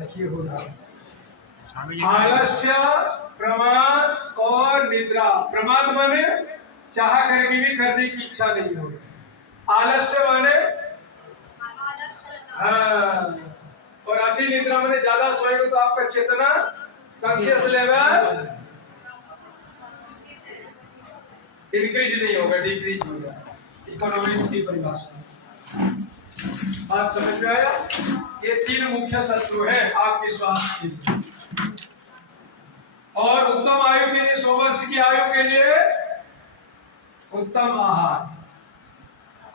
देखिए होगा आलस्य, प्रमाद और निद्रा। प्रमाद माने चाह करके भी करने की इच्छा नहीं होगी। आलस्य माने हाँ, और अति निद्रा माने ज्यादा सोएगा तो आपका चेतना कॉन्शियस लेवल इंक्रीज नहीं होगा, डिक्रीज होगा। इकोनॉमिक्स की परिभाषा बात समझ में आया? ये तीन मुख्य शत्रु हैं आपके स्वास्थ्य के लिए। और उत्तम आयु के लिए, 100 वर्ष की आयु के लिए उत्तम आहार,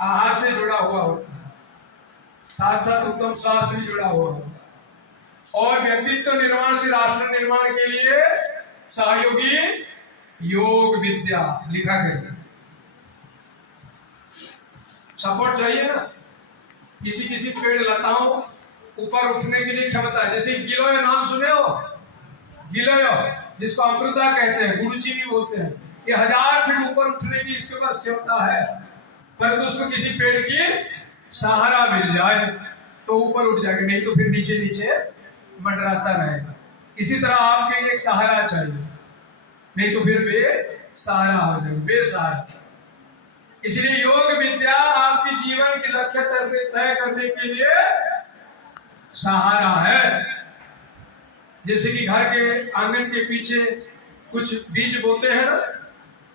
आहार से जुड़ा हुआ होता है, साथ साथ उत्तम स्वास्थ्य भी जुड़ा हुआ होता है। और व्यक्तित्व निर्माण से राष्ट्र निर्माण के लिए सहयोगी योग विद्या लिखा गया। सपोर्ट चाहिए ना, किसी किसी पेड़ लताओं ऊपर उठने के लिए क्षमता है। जैसे गिलोय नाम सुने हो? गिलोय जिसको अमृता कहते हैं, गुरुजी भी बोलते हैं, ये 1000 फीट ऊपर उठने की इसके पास क्षमता है। परंतु उसको किसी पेड़ की सहारा मिल जाए तो ऊपर उठ जाएगा, नहीं तो फिर नीचे नीचे मंडराता रहेगा। इसी तरह आपके लिए एक सहारा चाहिए, नहीं तो फिर बेसहारा हो जाएगा, बेसहारा। इसलिए योग विद्या आपके जीवन के लक्ष्य तय करने के लिए सहारा है। जैसे कि घर के आंगन के पीछे कुछ बीज बोते हैं ना,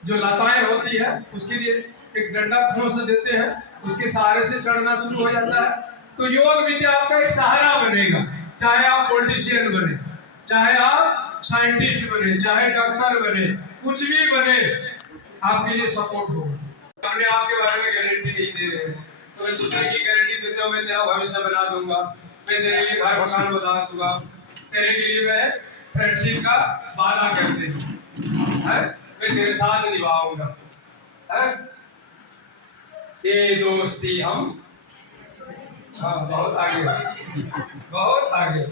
जो लताएं होती है, उसके लिए एक डंडा खोस देते हैं, उसके सहारे से चढ़ना शुरू हो जाता है। तो योग विद्या आपका एक सहारा बनेगा। चाहे आप पॉलिटिशियन बने, चाहे आप साइंटिस्ट बने, चाहे डॉक्टर बने, कुछ भी बने, आपके लिए सपोर्ट होगा। हमने आपके बारे में गारंटी नहीं दे रहे हैं, तो मैं दूसरे की गारंटी देते हुए मैं तेरा भविष्य बना दूंगा, मैं तेरे लिए घर मकान बना दूंगा, तेरे के लिए मैं फ्रेंडशिप का वादा करते हैं, मैं तेरे साथ निभाऊंगा, ये दोस्ती हम बहुत आगे, बहुत आगे।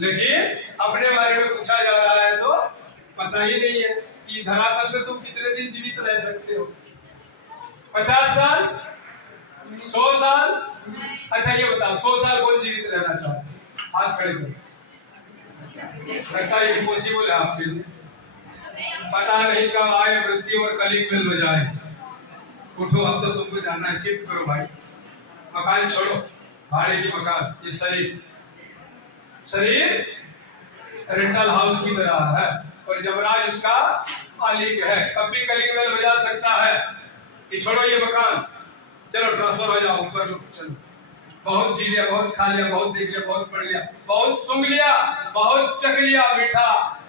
लेकिन अपने बारे में पूछा जा रहा है तो पता ही नहीं है कि धरातल पे तुम कितने दिन जीवित रह सकते हो। 50 साल, 100 साल? अच्छा ये बताओ, 100 साल कौन जीवित रहना चाहता? हाथ खड़े करो। लगता है इम्पॉसिबल है आपके लिए। पता नहीं कब आए मृत्यु और कलिंग मिल हो जाए। उठो, अब तो तुमको जाना है, शिफ्ट करो भाई, मकान छोड़ो, भाड़े की मकान। ये शरीर रेंटल हाउस की तरह है और जमराज उसका मालिक है। कभी कलिंग बेल बजा सकता है कि छोड़ो ये मकान, चलो ट्रांसफर हो जाओ ऊपर, चलो। बहुत जी लिया, बहुत खा लिया, बहुत देख लिया, बहुत पढ़ लिया, बहुत सुन लिया, बहुत चख लिया मीठा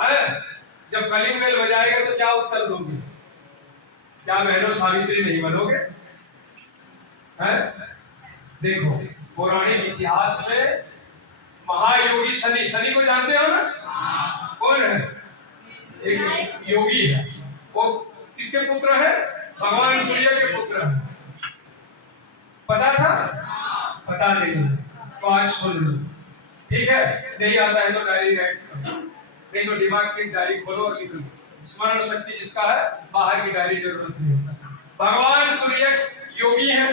है। जब कलिंग बेल बजाएगा तो क्या उत्तर दोगे? क्या बहनों सावित्री नहीं बनोगे? है? देखो पौराणिक इतिहास में महायोगी शनि, शनि को जानते हो ना? कौन है? एक योगी है। वो किसके पुत्र है? भगवान सूर्य के पुत्र है। पता था? पता नहीं तो आज सुन लो, ठीक है? नहीं आता है तो डायरी राइट करो, नहीं तो दिमाग की डायरी खोलो और लिख लो। स्मरण शक्ति जिसका है, बाहर की डायरी जरूरत नहीं होता। भगवान सूर्य योगी है।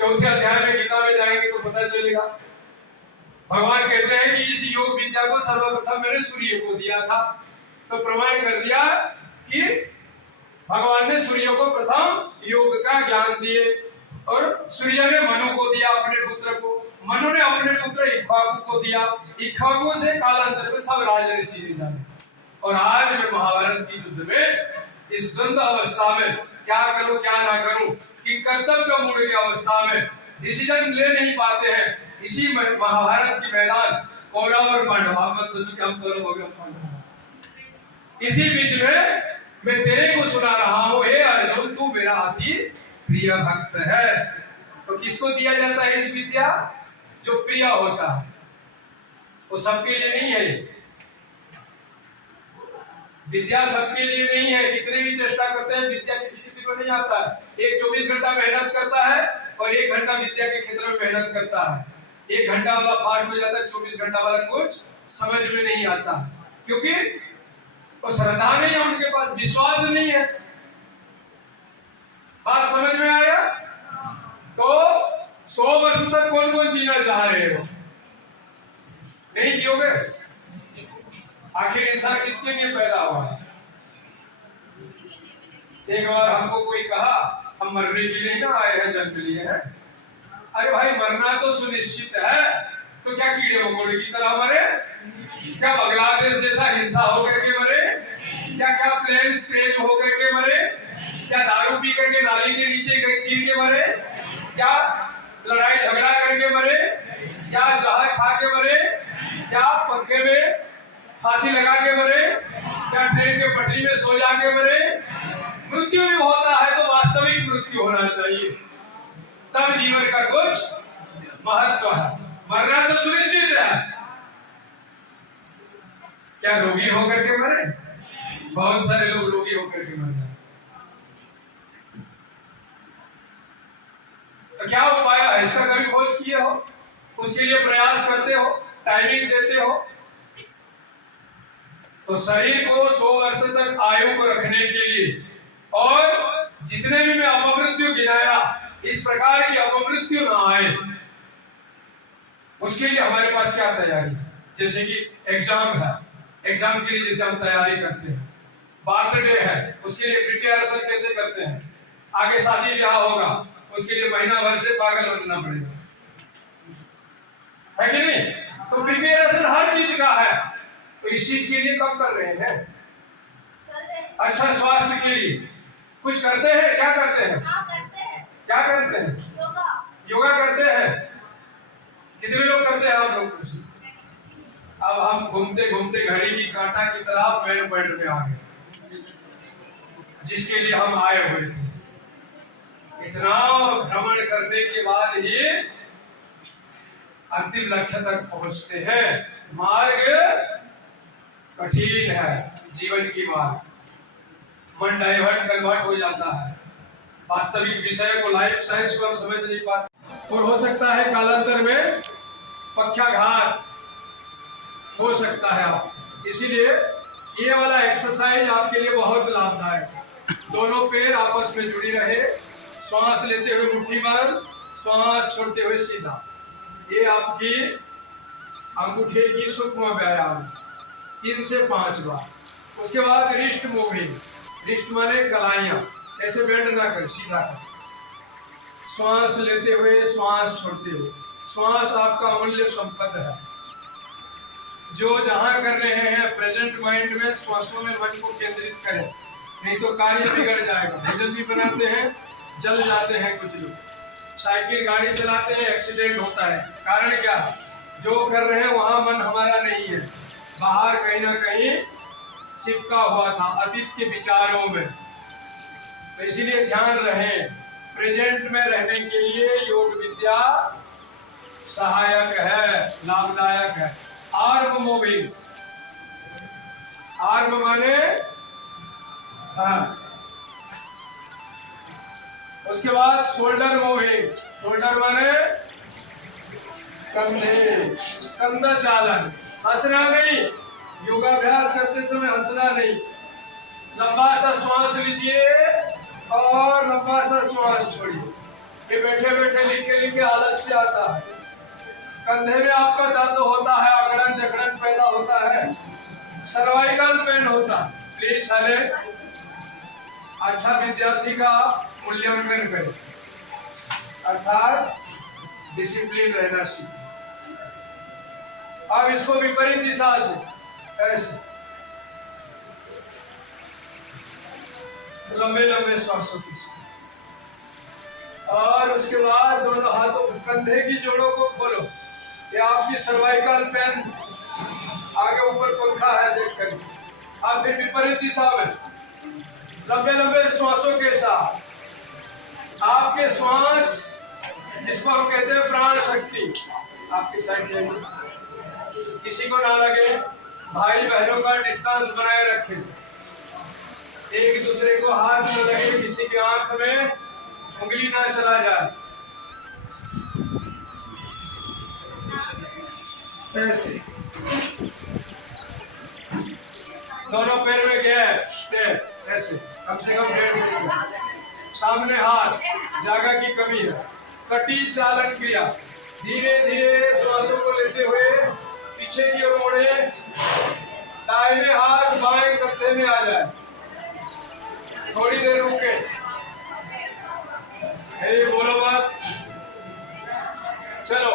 4थे अध्याय में गीता में जाएंगे तो पता चलेगा। भगवान कहते हैं कि इस योग विद्या को सर्वप्रथम मैंने सूर्य को दिया था। तो प्रमाण कर दिया कि भगवान ने सूर्य को प्रथम योग का ज्ञान दिए और सूर्य ने मनु को दिया, अपने पुत्र को। मनु ने अपने पुत्र इक्ष्वाकु को दिया। इक्ष्वाकु से कालांतर में सब राजऋषि ने जाने। और आज मैं महाभारत की युद्ध में इस द्वंद्व अवस्था में क्या करूं क्या ना करूं कि कर्तव्य मूड की अवस्था में डिसीजन ले नहीं पाते हैं। इसी महाभारत की मैदान कौरव और पांडव, आप मत सोचो कि हम कौरव हो गए पांडव। इसी बीच में मैं तेरे को सुना रहा हूं, हे अर्जुन तू मेरा अति प्रिय भक्त है। तो किसको दिया जाता है इस विद्या? जो प्रिय होता है। वो सबके लिए नहीं है, विद्या सबके लिए नहीं है। कितने भी चेष्टा करते हैं, विद्या किसी किसी को नहीं आता है। एक 24 घंटा मेहनत करता है और 1 घंटा विद्या के क्षेत्र में मेहनत करता है। 1 घंटा वाला फास्ट हो जाता है, 24 घंटा वाला कुछ समझ में नहीं आता, क्योंकि वो श्रद्धा नहीं है, उनके पास विश्वास नहीं है। बात समझ में आया? तो 100 वर्ष तक कौन कौन जीना चाह रहे हो? नहीं जियोगे? आखिर इंसान किसके लिए पैदा हुआ है? एक बार हमको कोई कहा हम मरने के लिए ना आए हैं, जन्म लिए हैं। अरे भाई मरना तो सुनिश्चित है, तो क्या कीड़े मकोड़े की तरह मरे? क्या बांग्लादेश जैसा हिंसा होकर के मरे? क्या प्लेन स्क्रैच होकर के मरे? क्या दारू पी करके नाली के नीचे गिर के मरे? क्या लड़ाई झगड़ा करके मरे? क्या जहर खा के मरे? क्या पंखे में फांसी लगा के मरे? क्या ट्रेन के पटरी में सो जा के मरे? मृत्यु भी होता है तो वास्तविक मृत्यु होना चाहिए, तब जीवन का कुछ महत्व है। मरना तो सुनिश्चित है। क्या रोगी होकर के मरे? बहुत सारे लोग रोगी होकर के मर जाते। तो क्या उपाय है? इसका कभी खोज किए हो? उसके लिए प्रयास करते हो? टाइमिंग देते हो? तो शरीर को 100 वर्ष तक आयु को रखने के लिए, और जितने भी मैं अपमृत्यु गिनाया, इस प्रकार की अपमृत्यु ना आए, उसके लिए हमारे पास क्या तैयारी? जैसे कि एग्जाम है, एग्जाम के लिए जैसे हम तैयारी करते हैं, बर्थडे है, उसके लिए प्रिपरेशन कैसे करते हैं, आगे शादी ब्याह होगा, उसके लिए महीना भर से पागल बनना पड़ेगा, है कि नहीं? तो प्रिपरेशन हर चीज का है। तो इस चीज के लिए कब कर रहे हैं? अच्छा स्वास्थ्य के लिए कुछ करते हैं? क्या करते हैं? क्या करते हैं? योगा करते हैं। कितने लोग करते हैं आप लोग? अब हम घूमते घूमते घड़ी की कांटा की तरह मेन पॉइंट में आ गए, जिसके लिए हम आए हुए थे। इतना भ्रमण करने के बाद ही अंतिम लक्ष्य तक पहुंचते हैं। मार्ग कठिन है, जीवन की मार्ग, मन डाइवर्ट कन्वर्ट हो जाता है, वास्तविक विषय को, लाइफ साइंस को हम समझ नहीं पाते, और हो सकता है कालांतर में पक्षाघात हो सकता है आप। इसीलिए ये वाला एक्सरसाइज आपके लिए बहुत लाभदायक। दोनों पैर आपस में जुड़ी रहे, श्वास लेते हुए मुट्ठी बंद, श्वास छोड़ते हुए सीधा। ये आपकी अंगूठे की सूक्ष्म व्यायाम 3 से 5 बार। उसके बाद रिस्ट मूविंग, रिस्ट माने कलाइयां, ऐसे बेंड ना कर, सीधा कर। श्वास लेते हुए, श्वास छोड़ते हुए। श्वास आपका अमूल्य संपत्ति है। जो जहां कर रहे हैं प्रेजेंट माइंड में श्वासों में मन को केंद्रित करें, नहीं तो कार्य बिगड़ जाएगा। भोजन भी बनाते हैं, जल जाते हैं कुछ लोग, साइकिल गाड़ी चलाते हैं, एक्सीडेंट होता है। कारण क्या? जो कर रहे हैं वहां मन हमारा नहीं है, बाहर कहीं ना कहीं चिपका हुआ था अतीत के विचारों में। तो इसीलिए ध्यान रहे, प्रेजेंट में रहने के लिए योग विद्या सहायक है, लाभदायक है। आर्म मूविंग, आर्म माने हाँ। उसके बाद शोल्डर मूविंग, शोल्डर माने कंधे, स्कंद चालन। हंसना नहीं, योगाभ्यास करते समय हंसना नहीं। लंबा सा श्वास लीजिए और लंबा सा श्वास छोड़िए। ये बैठे बैठे लिख के आलस्य आता है, कंधे में आपका दर्द होता है, अकड़न जकड़न पैदा होता है, सर्वाइकल पेन होता है। प्लीज सारे अच्छा विद्यार्थी का मूल्यांकन करें, अर्थात डिसिप्लिन रहना सीखें। अब इसको विपरीत दिशा से ऐसे लंबे लंबे श्वासों की, और उसके बाद दोनों हाथों कंधे की जोड़ों को खोलो। ये आपकी सर्वाइकल पेन, आगे ऊपर पंखा है देख कर। आप फिर विपरीत दिशा में लंबे लंबे श्वासों के साथ आपके श्वास, जिसको हम कहते हैं प्राण शक्ति, आपकी साइड में किसी को ना लगे। भाई बहनों का डिस्टेंस बनाए रखें, एक दूसरे को हाथ न लगे, किसी की आंख में उंगली ना चला जाए। ऐसे दोनों पैर में गैप, ऐसे कम से कम 1.5 मिनट। सामने हाथ, जगह की कमी है, कटी चालन क्रिया। धीरे धीरे श्वासों को लेते हुए पीछे की ओर मोड़े, दाहिने हाथ बाएं कंधे में आ जाए, थोड़ी देर रुके, बोलो मत। चलो,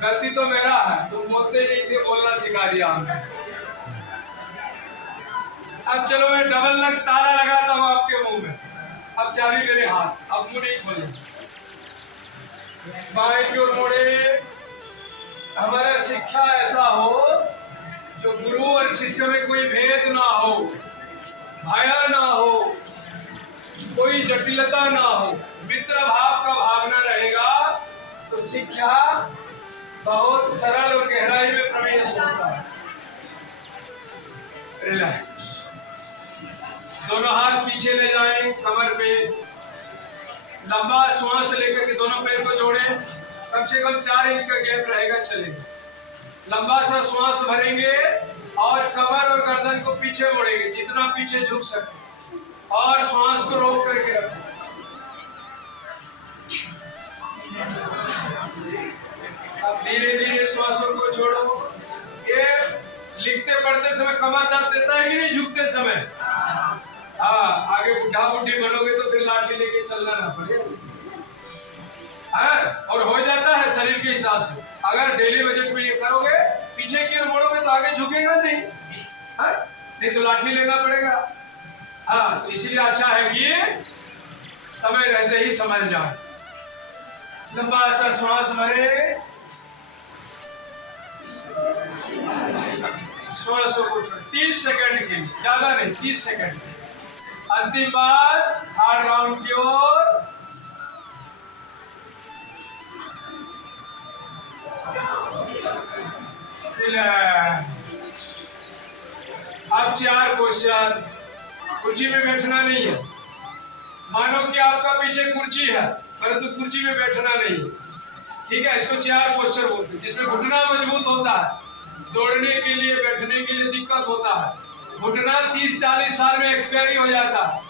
गलती तो मेरा है, तुम बोलते नहीं थे, बोलना सिखा दिया हमने। अब चलो मैं डबल लग ताला लगाता हूँ आपके मुंह में। अब चाबी मेरे हाथ, अब मुंह नहीं खोले, बाएं की ओर मोड़े। हमारा शिक्षा ऐसा हो जो गुरु और शिष्य में कोई भेद ना हो, भय ना हो, कोई जटिलता ना हो, मित्र भाव का भावना रहेगा तो शिक्षा बहुत सरल और गहराई में प्रवेश होता है। रिलैक्स, दोनों हाथ पीछे ले जाएं, कमर पे लंबा श्वास लेकर के दोनों पैर को जोड़ें, कम से कम 4 इंच का गैप रहेगा, चलेगा। लंबा सा श्वास भरेंगे और कमर और गर्दन को पीछे मोड़ेंगे, जितना पीछे झुक सके, और श्वास को रोक करके रखें। अब धीरे धीरे श्वासों को छोड़ो। ये लिखते पढ़ते समय कमर दर्द देता है कि नहीं झुकते समय? हाँ, आगे बुढ़ा बुढ़ी बनोगे तो फिर लाठी लेके चलना ना पड़े। और हो जाता है शरीर के हिसाब से। अगर डेली बजट में ये करोगे, पीछे की ओर मोड़ोगे तो आगे झुकेगा नहीं, नहीं तो लाठी लेना पड़ेगा। हाँ, इसलिए अच्छा है कि समय रहते ही समझ जाओ। लंबा सा श्वास भरे, श्वासों को 30 सेकंड के लिए, ज्यादा नहीं, 30 सेकंड। अंतिम बार हार्ड राउंड की ओर। अब 4 क्वेश्चन। कुर्सी में बैठना नहीं है। मानो कि आपका पीछे कुर्सी है, परंतु कुर्सी में बैठना नहीं है, ठीक है? इसको 4 पोस्चर बोलते हैं, जिसमें घुटना मजबूत होता है, दौड़ने के लिए, बैठने के लिए दिक्कत होता है। घुटना 30-40 साल में एक्सपायरी हो जाता है।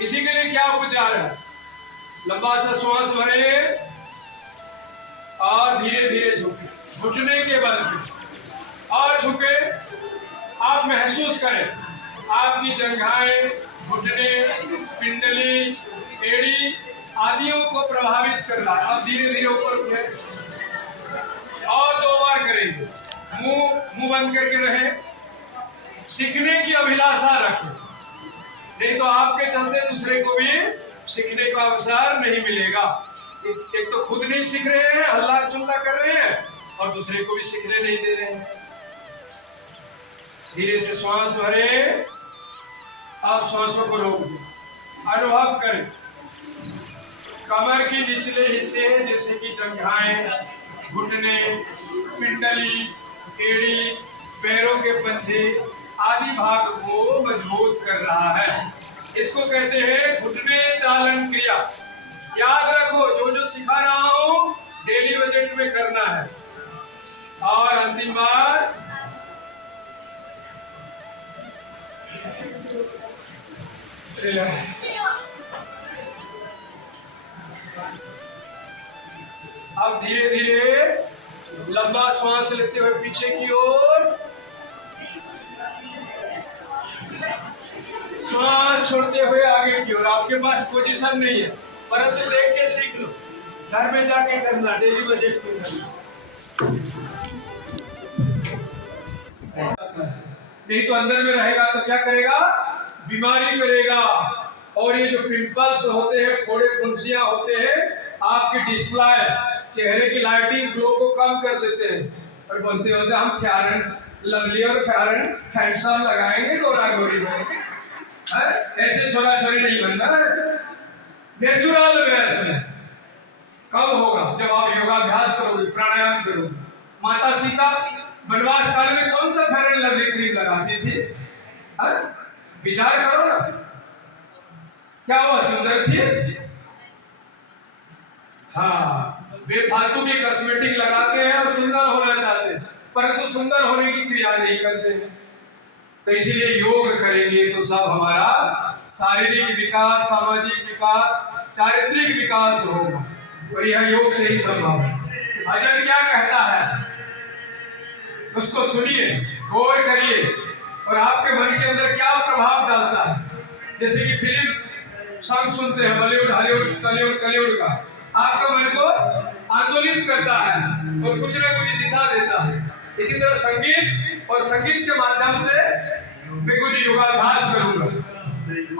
इसी के लिए क्या उपचार है? लंबा सा श्वास भरे और धीरे धीरे झुके, घुटने के बल पे, और झुके। आप महसूस करें आपकी जंघाएं, घुटने, पिंडली, एड़ी आदियों को प्रभावित कर रहा है। अब धीरे धीरे ऊपर उठे और 2 बार करेंगे। मुंह बंद करके रहे। सीखने की अभिलाषा रखें, नहीं तो आपके चलते दूसरे को भी सीखने का अवसर नहीं मिलेगा। एक तो खुद नहीं सीख रहे हैं, हल्ला चुल्ला कर रहे हैं, और दूसरे को भी सीखने नहीं दे रहे हैं। धीरे से श्वास भरे, आप श्वासों को रोक दें, अनुभव करें। कमर के निचले हिस्से जैसे कि जंघाएं, घुटने, पिंडली, एड़ी, पैरों के पंजे आदि भाग को मजबूत कर रहा है। इसको कहते हैं घुटने चालन क्रिया। याद रखो, जो जो सिखा रहा हूं डेली बजट में करना है। और अंतिम बार अब धीरे धीरे लंबा श्वास लेते हुए पीछे की ओर, श्वास छोड़ते हुए आगे की ओर। आपके पास पोजीशन नहीं है, परंतु देख के सीख लो, घर में जाके करना, डेली बजट में करना। नहीं तो अंदर में रहेगा तो क्या करेगा? बीमारी करेगा। और ये जो पिंपल्स होते हैं, फोड़े फुंसियां होते हैं, आपकी डिस्प्ले, चेहरे की लाइटिंग ग्लो को कम कर देते हैं। और बोलते होते हम फेयर एंड लवली और फेयर एंड हैंडसम लगाएंगे, गोरा गोरी में। ऐसे छोरा छोरी नहीं बनना है, नेचुरल वेस में। कब होगा? जब आप योगाभ्यास करोगे, प्राणायाम करोगे। माता सीता वनवास काल में कौन सा फेयर एंड लवली क्रीम लगाती थी? विचार करो ना, क्या वो सुंदर थी? हाँ, बेफालतू के कॉस्मेटिक लगाते हैं और सुंदर होना चाहते हैं, परंतु सुंदर होने की क्रिया नहीं करते हैं। तो इसीलिए योग करेंगे तो सब हमारा शारीरिक विकास, सामाजिक विकास, चारित्रिक विकास होगा। और यह योग से ही संभव है। भजन क्या कहता है उसको सुनिए, गौर करिए और आपके मन के अंदर क्या प्रभाव डालता है। जैसे कि फिल्म सॉन्ग सुनते हैं बॉलीवुड, हॉलीवुड, टॉलीवुड, कॉलीवुड का, आपका मन को आंदोलित करता है और कुछ न कुछ दिशा देता है। इसी तरह संगीत, और संगीत के माध्यम से मैं कुछ योगाभ्यास करूंगा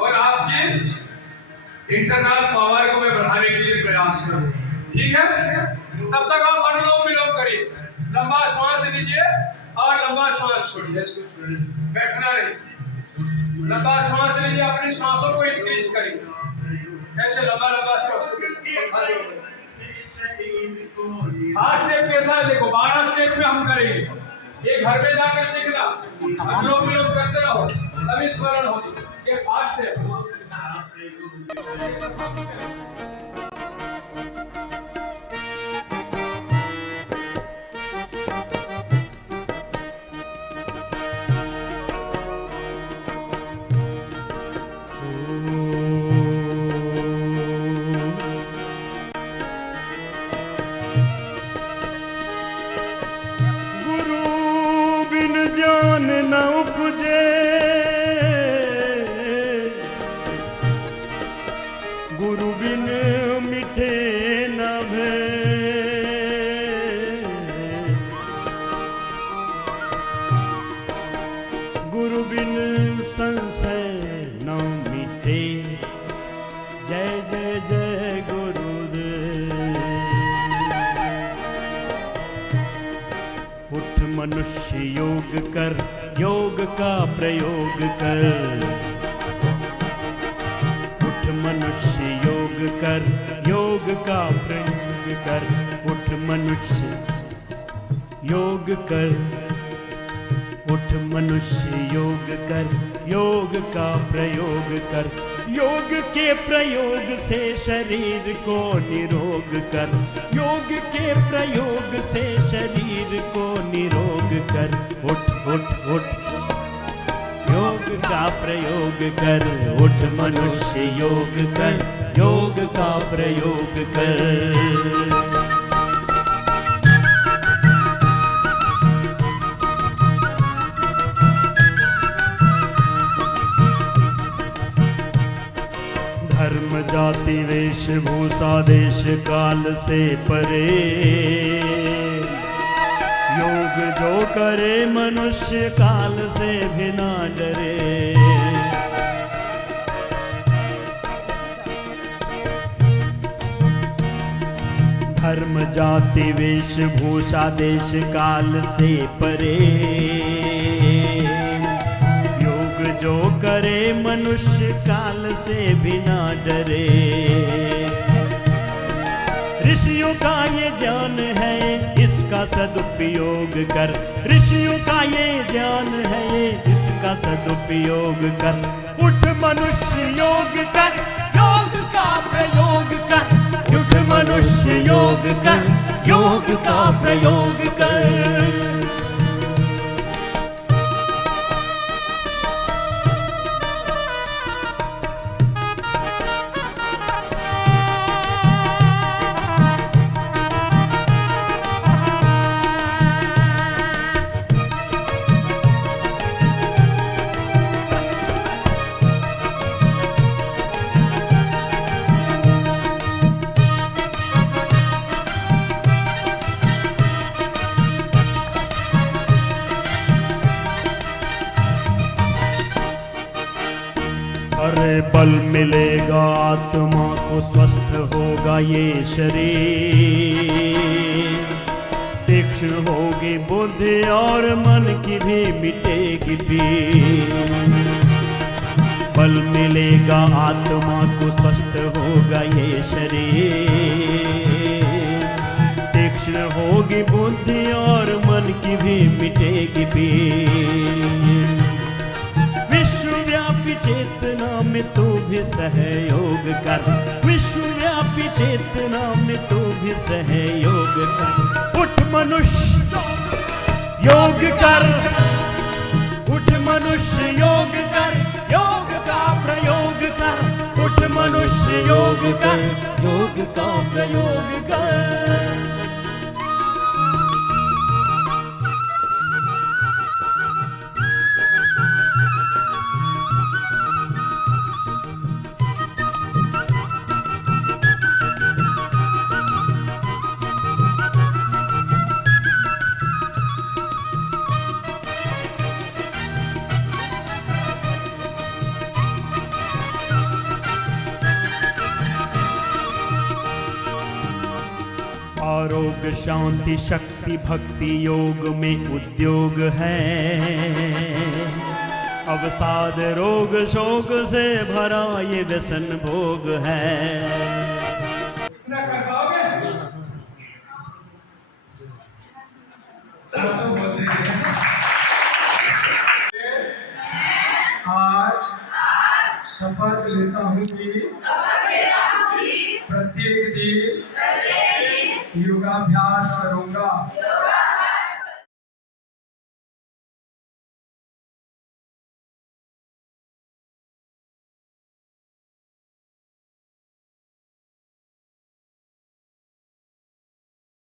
और आपकी इंटरनल पावर को मैं बढ़ाने के लिए प्रयास करूंगा। ठीक है, तब तक आप अनुलोम विलोम करिए, लंबा श्वास लीजिए और लंबा श्वास छोड़िए, बैठना नहीं। लंबा श्वास लीजिए, अपनी श्वासों को इंक्रीज करिए। ऐसे लंबा लंबा श्वास फास्ट स्टेप कैसा है देखो, 12 स्टेप में हम करेंगे। ये घर में जाकर सीखना, अनुलोम विलोम करते रहो तभी स्मरण होगी। ये फास्ट है। ज्ञान न उपजे, गुरु बिन मिटे न भय। गुरु बिन संशय न मिटे, जय जय जय गुरुदेव। उठ मनुष्य योग कर, योग का प्रयोग कर। उठ मनुष्य योग कर, योग का प्रयोग कर। उठ मनुष्य योग कर, उठ मनुष्य योग कर, योग का प्रयोग कर। योग के प्रयोग से शरीर को निरोग कर। योग के प्रयोग से शरीर को निरोग कर। उठ उठ उठ योग का प्रयोग कर। उठ मनुष्य योग कर, योग का प्रयोग कर। धर्म जाति वेशभूषा देश काल से परे, योग जो करे मनुष्य काल से भी ना डरे। धर्म जाति वेशभूषा देश काल से परे, जो करे मनुष्य काल से भी ना डरे। ऋषियों का ये ज्ञान है, इसका सदुपयोग कर। ऋषियों का ये ज्ञान है, इसका सदुपयोग कर। उठ मनुष्य योग कर, योग का प्रयोग कर। उठ मनुष्य योग कर, योग का प्रयोग कर। अरे बल मिलेगा आत्मा को, स्वस्थ होगा ये शरीर। तीक्ष्ण होगी बुद्धि और मन की भी मिटेगी पीर। बल मिलेगा आत्मा को, स्वस्थ होगा ये शरीर। तीक्ष्ण होगी बुद्धि और मन की भी मिटेगी पीर। विश्वव्यापी चेतना में तू भी सहयोग कर। विश्वव्यापी चेतना में तू भी सहयोग कर। उठ मनुष्य योग कर, उठ मनुष्य योग कर, योग का प्रयोग कर। उठ मनुष्य योग कर, योग का प्रयोग कर। आरोग्य शांति शक्ति भक्ति योग में उद्योग है, अवसाद रोग शोक से भरा ये व्यसन भोग है। ना कर पाओगे? तो बोल दीजिए। आज शपथ लेता हूँ कि